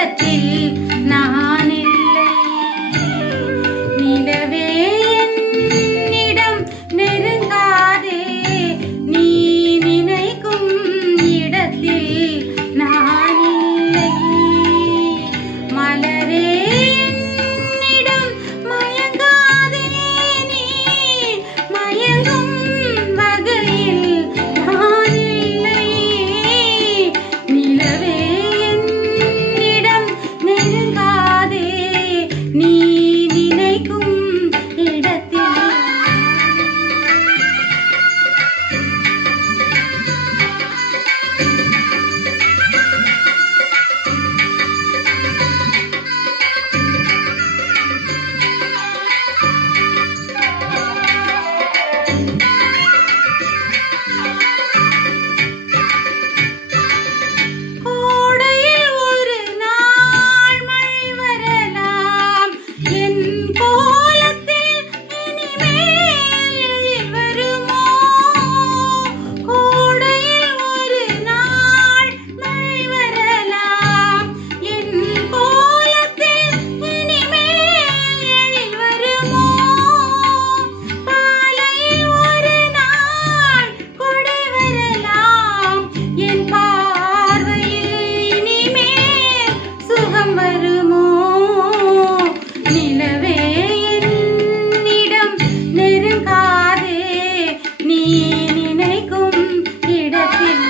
இடத்தில் நான் இல்லை. நிலவே என்னிடம் நெருங்காதே, நீ நினைக்கும் இடத்தில் நான் இல்லை. மலரே என்னிடம் மயங்காதே, நீ மயங்கும் வகையில் நான் இல்லை. நிலவே என்னிடம் நெருங்காதே, நீ நினைக்கும் இடத்தில். கோடையில் ஒரு நாள் மழை வரலாம், என் கோலத்தில் இனிமேல் எழில் வருமோ? கோடையில் ஒரு நாள் மழை வரலாம், என் கோலத்தில் இனிமேல் எழில் வருமோ? பாலையில் ஒரு நாள் கொடை வரலாம், என் பார்வையில் இனிமேல் சுகம் வருமோ? நிலவே என்னிடம் நெருங்காதே, நீ நினைக்கும் இடத்தில்.